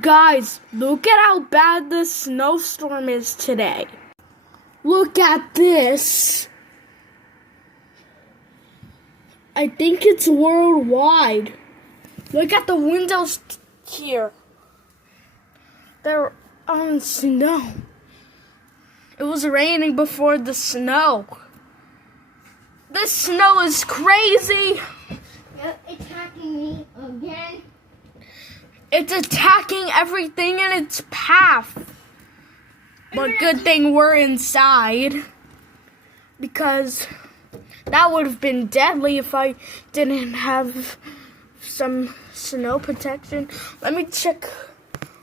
Guys, look at how bad this snowstorm is today. Look at this. I think it's worldwide. Look at the windows here. They're on snow. It was raining before the snow. This snow is crazy. Yep, it's attacking me again. It's attacking everything in its path. But good thing we're inside. Because that would have been deadly if I didn't have some snow protection. Let me check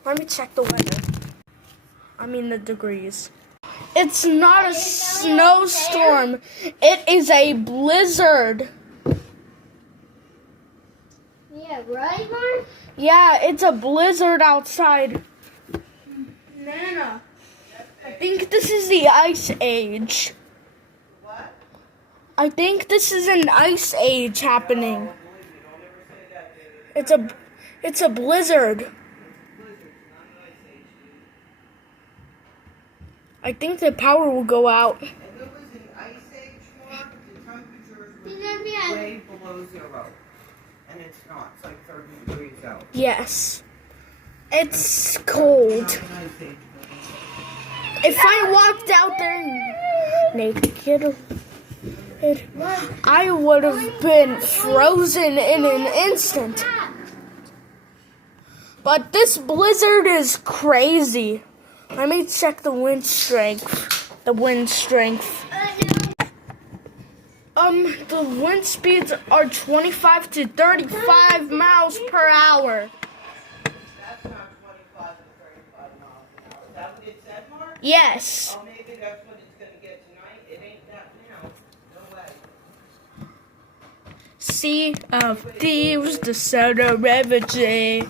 the weather. I mean the degrees. It's not a snowstorm. It is a blizzard. Yeah, right, Mark? Yeah, it's a blizzard outside. Nana, I think this is the Ice Age. What? I think this is an Ice Age happening. It's a blizzard. I think the power will go out. If it was an ice age, Mark, the temperatures would be way below zero. And it's not. It's like 30 degrees out. Yes. It's cold. Not an ice age. If I walked out there naked, I would have been frozen in an instant. But this blizzard is crazy. Let me check the wind strength. The wind speeds are 25 to 35 miles per hour. That's not 25 to 35 miles an hour. Is that what it said, Mark? Yes. Oh, maybe that's what it's going to get tonight. It ain't that now. No way. Sea of Thieves, the soda beverage.